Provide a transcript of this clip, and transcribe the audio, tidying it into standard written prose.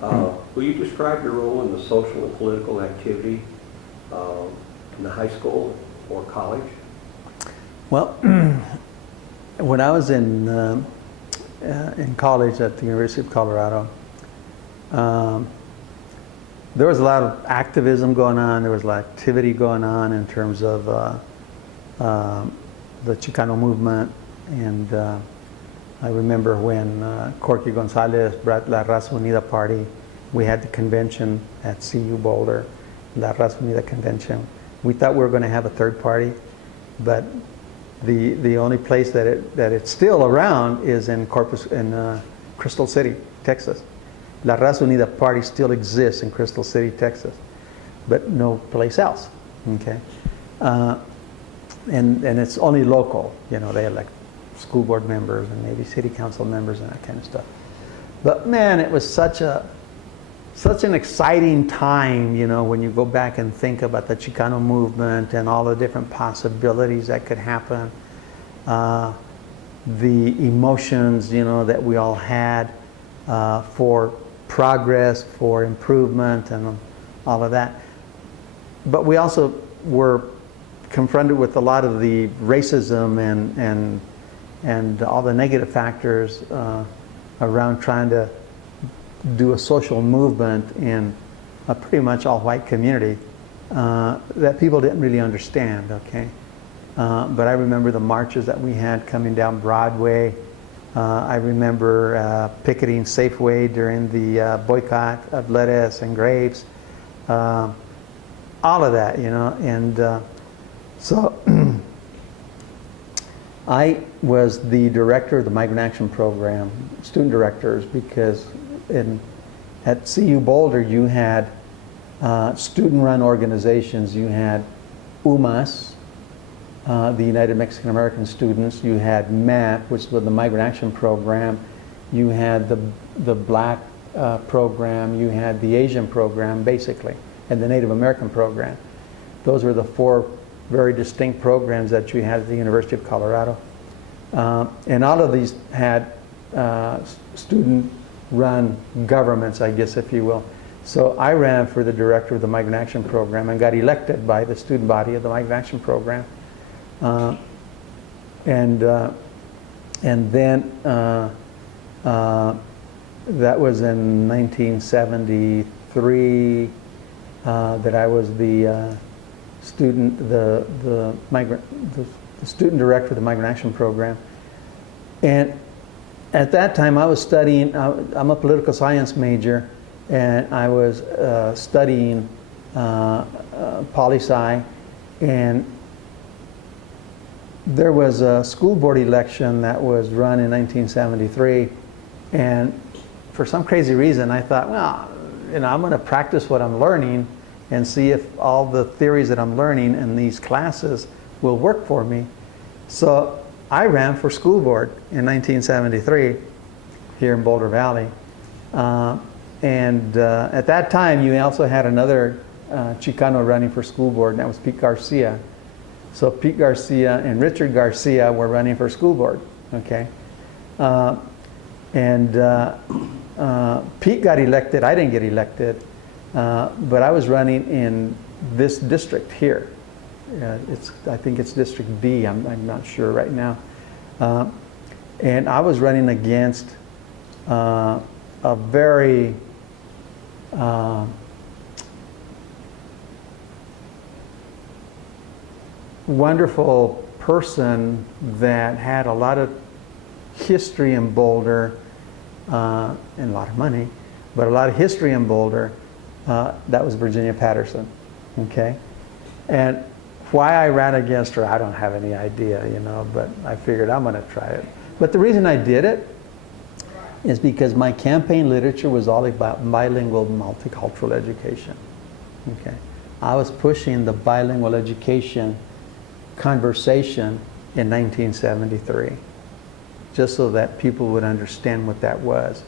Will you describe your role in the social and political activity in the high school or college? Well, when I was in college at the University of Colorado, there was a lot of activism going on. There was a lot of activity going on in terms of the Chicano movement. And I remember when Corky Gonzalez brought La Raza Unida Party, we had the convention at CU Boulder, La Raza Unida Convention. We thought we were going to have a third party, but the only place that it's still around is in Crystal City, Texas. La Raza Unida Party still exists in Crystal City, Texas, but no place else. Okay, and it's only local. You know, they elect school board members and maybe city council members and that kind of stuff. But man, it was such an exciting time, you know, when you go back and think about the Chicano movement and all the different possibilities that could happen, the emotions, you know, that we all had for progress, for improvement, and all of that. But we also were confronted with a lot of the racism and all the negative factors around trying to do a social movement in a pretty much all-white community that people didn't really understand, okay? But I remember the marches that we had coming down Broadway. I remember picketing Safeway during the boycott of lettuce and grapes. All of that, you know, and so I was the director of the Migrant Action Program, student directors, because at CU Boulder you had student-run organizations. You had UMAS, the United Mexican American Students. You had MAP, which was the Migrant Action Program. You had the Black program. You had the Asian program, basically, and the Native American program. Those were the four very distinct programs that you had at the University of Colorado. And all of these had student-run governments, I guess, if you will. So I ran for the director of the Migrant Action Program and got elected by the student body of the Migrant Action Program. And then that was in 1973 that I was the the student director of the Migrant Action Program. And at that time I was studying, I'm a political science major, and I was studying poli-sci, and there was a school board election that was run in 1973, and for some crazy reason I thought, well, you know, I'm going to practice what I'm learning and see if all the theories that I'm learning in these classes will work for me. So I ran for school board in 1973 here in Boulder Valley. And at that time you also had another Chicano running for school board, and that was Pete Garcia. So Pete Garcia and Richard Garcia were running for school board, okay? Pete got elected, I didn't get elected, but I was running in this district here. I think it's District D, I'm not sure right now. And I was running against a very wonderful person that had a lot of history in Boulder, and a lot of money, but a lot of history in Boulder. That was Virginia Patterson, okay? And why I ran against her, I don't have any idea, you know, but I figured I'm going to try it. But the reason I did it is because my campaign literature was all about bilingual multicultural education, okay? I was pushing the bilingual education conversation in 1973, just so that people would understand what that was.